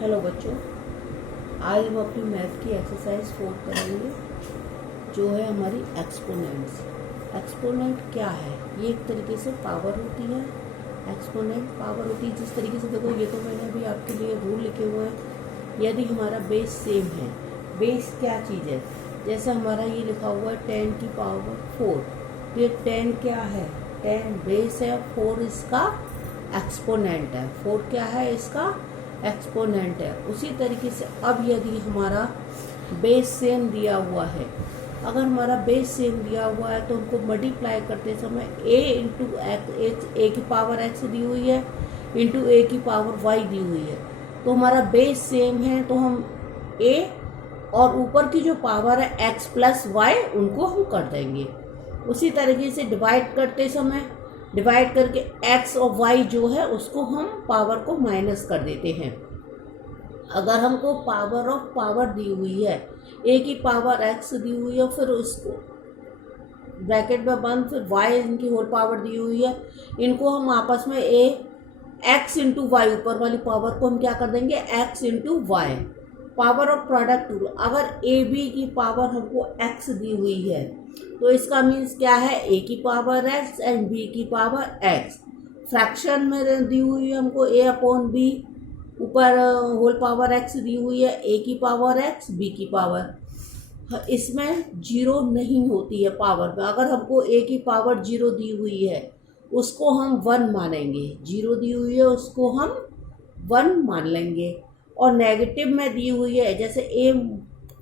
Hello बच्चों, आज हम अपनी मैथ की एक्सरसाइज 4 करेंगे जो है हमारी एक्सपोनेंट्स। एक्सपोनेंट क्या है? ये एक तरीके से पावर होती है। एक्सपोनेंट पावर होती है जिस तरीके से, देखो ये तो मैंने अभी आपके लिए रूल लिखे हुए हैं। यदि हमारा बेस सेम है, बेस क्या चीज़ है? जैसे हमारा ये लिखा हुआ है 10 की पावर 4, तो ये 10 क्या है? 10 बेस है, 4 इसका एक्सपोनेंट है। 4 क्या है? इसका एक्सपोनेंट है। उसी तरीके से अब यदि हमारा बेस सेम दिया हुआ है, अगर हमारा बेस सेम दिया हुआ है तो हमको मल्टीप्लाई करते समय a इंटू एक्स, ए की पावर x दी हुई है इंटू ए की पावर y दी हुई है, तो हमारा बेस सेम है तो हम a और ऊपर की जो पावर है x प्लस वाई उनको हम कर देंगे। उसी तरीके से डिवाइड करते समय डिवाइड करके x और y जो है उसको हम पावर को माइनस कर देते हैं। अगर हमको पावर ऑफ पावर दी हुई है, a की पावर x दी हुई है, फिर उसको ब्रैकेट में बंद, फिर y इनकी होल पावर दी हुई है, इनको हम आपस में x इंटू वाई, ऊपर वाली पावर को हम क्या कर देंगे? x into Y. Power of product rule, अगर ए बी की पावर हमको x दी हुई है तो इसका मीन्स क्या है? a की पावर x एंड b की पावर x। फ्रैक्शन में दी हुई है हमको a अपॉन बी, ऊपर होल पावर x दी हुई है, a की पावर x b की पावर। इसमें जीरो नहीं होती है पावर में। अगर हमको a की पावर 0 दी हुई है उसको हम 1 मानेंगे, 0 दी हुई है उसको हम 1 मान लेंगे। और नेगेटिव में दी हुई है, जैसे a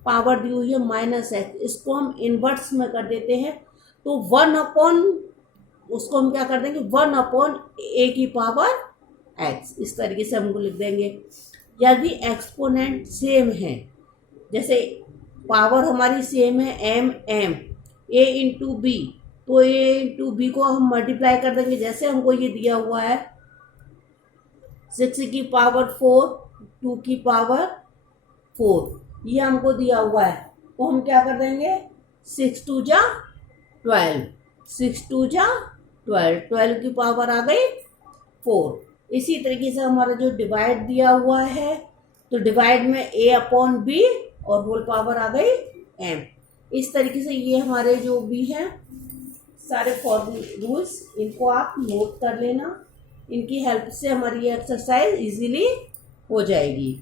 पावर दी हुई है माइनस एक्स, इसको हम इन्वर्स में कर देते हैं तो 1 अपॉन, उसको हम क्या कर देंगे? 1 अपॉन ए की पावर एक्स, इस तरीके से हमको लिख देंगे। यदि एक्सपोनेंट सेम है, जैसे पावर हमारी सेम है एम एम, ए इंटू बी, तो ए इंटू बी को हम मल्टीप्लाई कर देंगे। जैसे हमको ये दिया हुआ है 6 की पावर 4, 2 की पावर 4, ये हमको दिया हुआ है, तो हम क्या कर देंगे? 6 टू जा 12, 6 टू जा 12, 12 की पावर आ गई 4। इसी तरीके से हमारा जो डिवाइड दिया हुआ है, तो डिवाइड में a अपॉन बी और होल पावर आ गई m। इस तरीके से ये हमारे जो भी हैं सारे रूल्स, इनको आप नोट कर लेना। इनकी हेल्प से हमारी ये एक्सरसाइज इजीली हो जाएगी।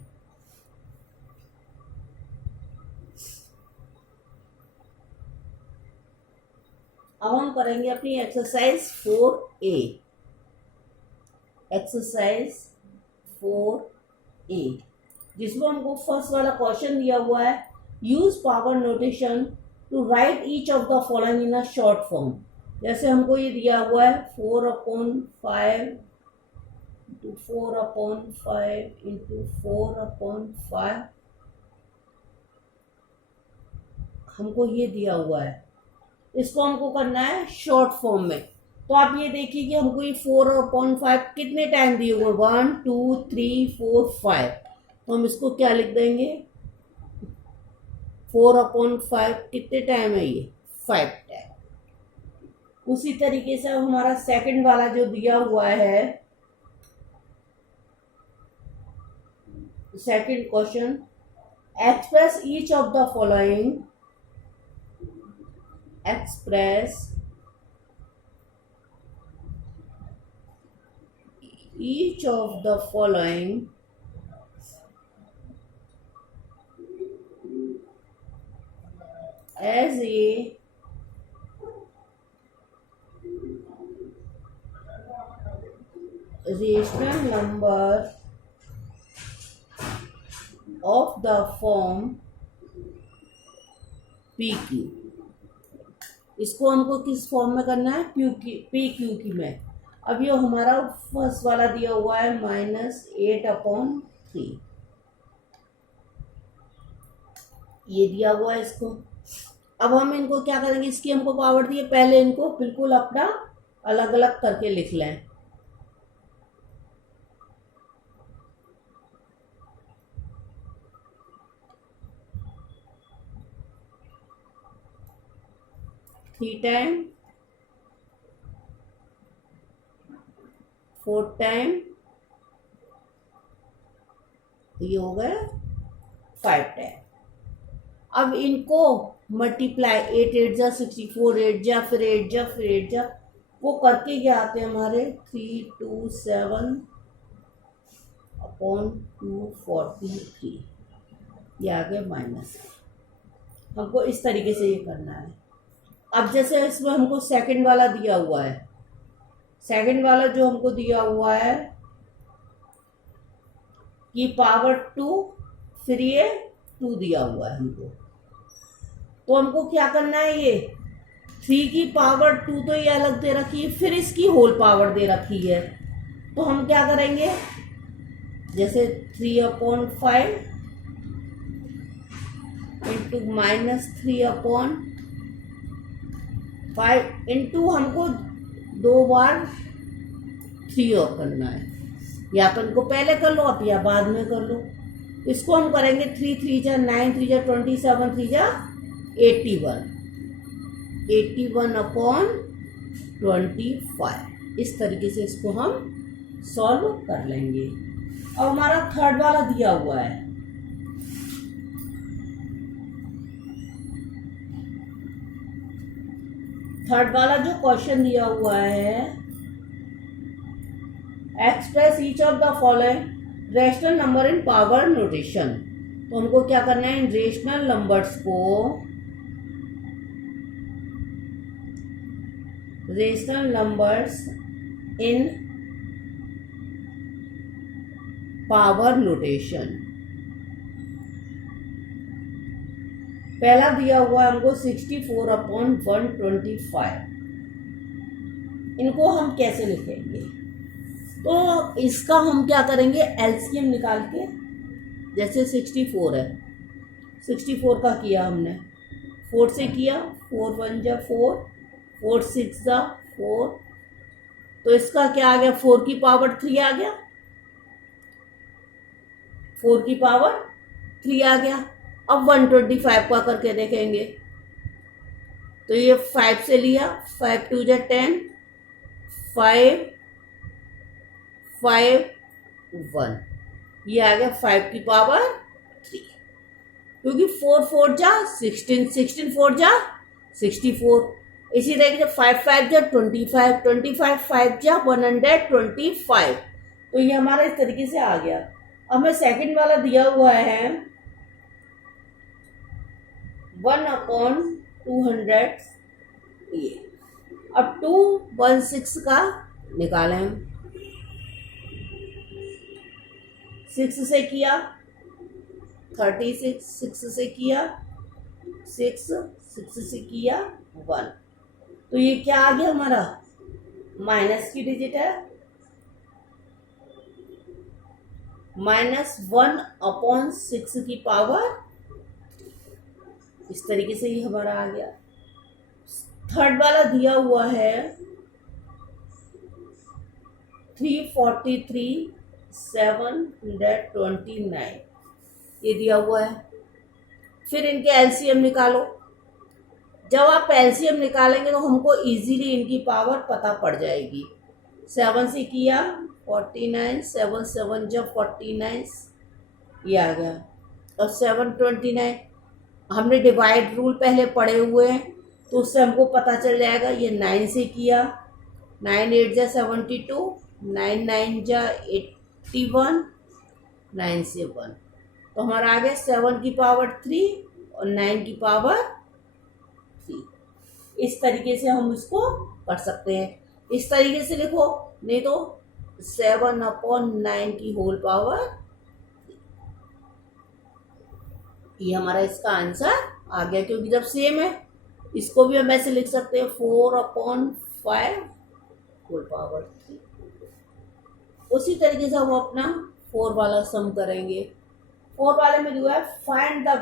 अब हम करेंगे अपनी एक्सरसाइज 4A। एक्सरसाइज 4A जिसमें हमको फर्स्ट वाला क्वेश्चन दिया हुआ है, use power notation to write each of the following in a short form. जैसे हमको ये दिया हुआ है 4/5 इंटू 4/5 इंटू 4/5, हमको ये दिया हुआ है, इसको हमको करना है शॉर्ट फॉर्म में। तो आप ये देखिए कि हमको ये 4/5 कितने टाइम दिए हुए? 1 2 3 4 5, तो हम इसको क्या लिख देंगे? 4/5 कितने टाइम है? ये 5 टाइम। उसी तरीके से हमारा सेकंड वाला जो दिया हुआ है, second question, express each of the following, express each of the following as a rational number of the form PQ। इसको हमको किस फॉर्म में करना है? PQ की में। अब ये हमारा फर्स्ट वाला दिया हुआ है -8/3, ये दिया हुआ है इसको। अब हम इनको क्या करेंगे? इसकी हमको पावर दी है, पहले इनको बिल्कुल अपना अलग अलग करके लिख लें। थ्री टाइम, 4 टाइम, ये हो गए 510। अब इनको मल्टीप्लाई 8 8 जा 64, 8 जा फिर 8 जा फिर 8 जा, वो करके क्या आते हैं हमारे 327/243, ये आ गए माइनस। हमको इस तरीके से ये करना है। अब जैसे इसमें हमको सेकंड वाला दिया हुआ है, सेकंड वाला जो हमको दिया हुआ है कि पावर 2, फिर ये 2 दिया हुआ है हमको, तो हमको क्या करना है, ये 3 की पावर 2 तो ये अलग दे रखी है, फिर इसकी होल पावर दे रखी है, तो हम क्या करेंगे, जैसे 3/5 इंटू -3/5 इंटू हमको 2 बार 3 और करना है, या तो इनको पहले कर लो आप या बाद में कर लो। इसको हम करेंगे 3 3 जा 9, 3 जा 27, 3 जा 81, 81/25। इस तरीके से इसको हम सॉल्व कर लेंगे। अब हमारा थर्ड वाला दिया हुआ है, थर्ड वाला जो क्वेश्चन दिया हुआ है, express each of the following rational number in power notation. तो हमको क्या करना है, इन रेशनल नंबर्स को rational numbers in power notation. पहला दिया हुआ है हमको 64/125। इनको हम कैसे लिखेंगे, तो इसका हम क्या करेंगे, एलसीएम निकाल के, जैसे 64 है, 64 का किया हमने 4 से किया, 4 1 जा 4, 4 6 जा 4, तो इसका क्या आ गया, 4 की पावर 3 आ गया, 4 की पावर 3 आ गया। अब 125 का करके देखेंगे, तो ये 5 से लिया, 5 2 जा 10, 5 5 1, ये आ गया 5 की पावर 3, क्योंकि 4 4 जा 16, 16 4 जा 64। इसी तरीके से 5 5 जा 25, 25 5 जा 125। तो ये हमारा इस तरीके से आ गया। अब हमें सेकंड वाला दिया हुआ है 1/200, ये। अब 216 का निकालें हम, 6 से किया 36, 6 से किया 6, 6 से किया 1, तो ये क्या आ गया हमारा, माइनस की डिजिट है, -1/6 की पावर, इस तरीके से ये हमारा आ गया। थर्ड वाला दिया हुआ है 343/729, ये दिया हुआ है। फिर इनके एलसीएम निकालो। जब आप एलसीएम निकालेंगे तो हमको इजीली इनकी पावर पता पड़ जाएगी। 7 से किया 49, 7 7 जब 49, ये आ गया। और 729 हमने डिवाइड रूल पहले पढ़े हुए हैं, तो उससे हमको पता चल जाएगा। ये 9 से किया, 9 8 जा 72, 9 9 जा 81, 9 से 1, तो हमारा आ गया 7 की पावर 3 और 9 की पावर 3। इस तरीके से हम इसको कर सकते हैं। इस तरीके से लिखो, नहीं तो 7/9 की होल पावर 3। ये हमारा इसका आंसर आ गया, क्योंकि जब सेम है इसको भी हम ऐसे लिख सकते हैं 4/5 होल पावर 3। उसी तरीके से हम अपना 4 वाला सम करेंगे। 4 वाले में जो है, find the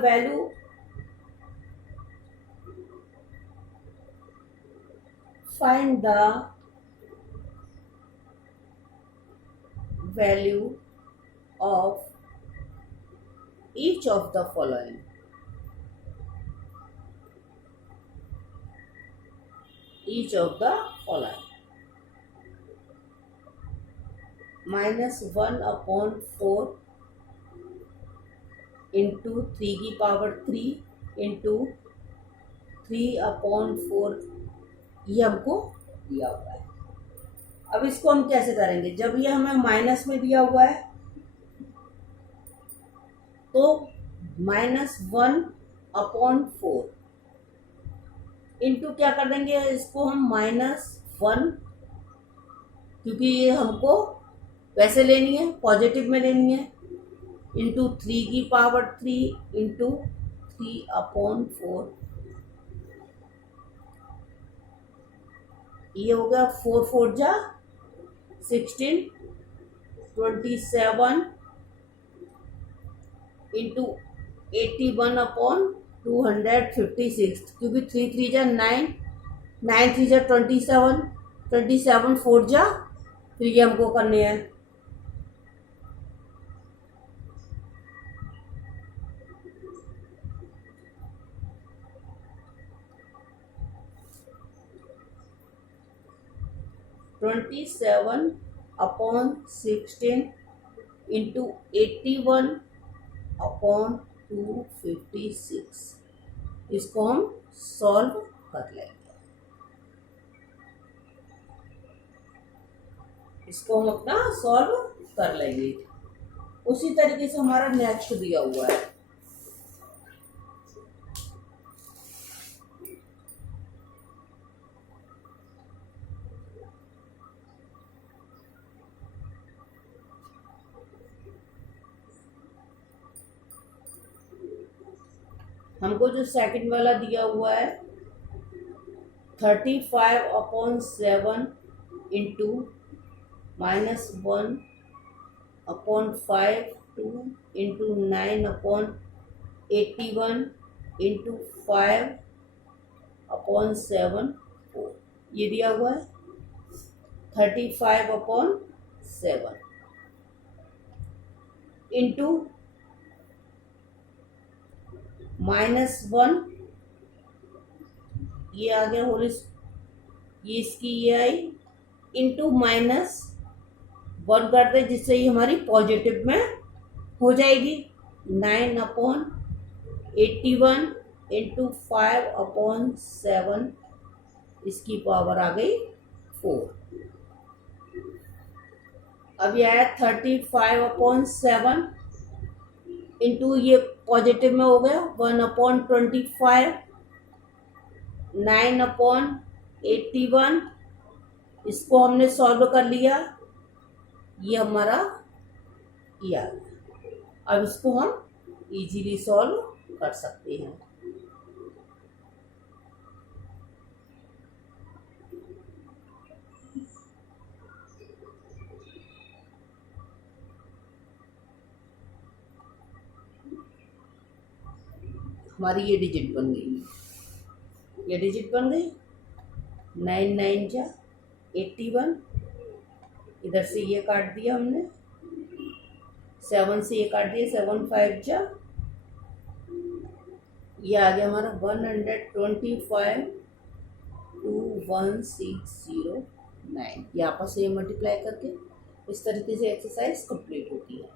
value of each of the following. Each of the following. -1/4 into 3 into 3/4 ये हमको दिया हुआ है। अब इसको हम कैसे करेंगे, जब ये हमें माइनस में दिया हुआ है तो -1/4 इंटू क्या कर देंगे, इसको हम -1, क्योंकि ये हमको वैसे लेनी है, पॉजिटिव में लेनी है, इंटू 3 इंटू 3/4 ये हो गया 4 4 जा 16, 27 इंटू 81/256, क्योंकि 3 3 जा 9, 9 3 जा 27, 27 4 जा, फिर ये हमको करने हैं 27/16 इंटू 81/256, इसको हम सॉल्व कर लेंगे। इसको हम अपना सॉल्व कर लेंगे। उसी तरीके से हमारा नेक्स्ट दिया हुआ है, हमको जो सेकंड वाला दिया हुआ है 35/7 इंटू -1/5 2 इंटू 9/81 इंटू 5/7 4 ये दिया हुआ है 35/7 इंटू -1 ये आ गया होल, ये इसकी ये आई, इंटू -1 कर दे जिससे ये हमारी पॉजिटिव में हो जाएगी, 9/81 इंटू 5/7 इसकी पावर आ गई 4। अब यह है 35/7 इंटू ये पॉजिटिव में हो गया 1/25, 9/81, इसको हमने सॉल्व कर लिया, ये हमारा ये आ गया। अब इसको हम इजीली सॉल्व कर सकते हैं। हमारी ये डिजिट बन गई, ये डिजिट बन गई, 9 9 जा 81, इधर से ये काट दिया हमने, 7 से ये काट दिया, 7 5 जा, ये आ गया हमारा 125/21609। ये आपस से मल्टीप्लाई करके इस तरीके से एक्सरसाइज कंप्लीट होती है।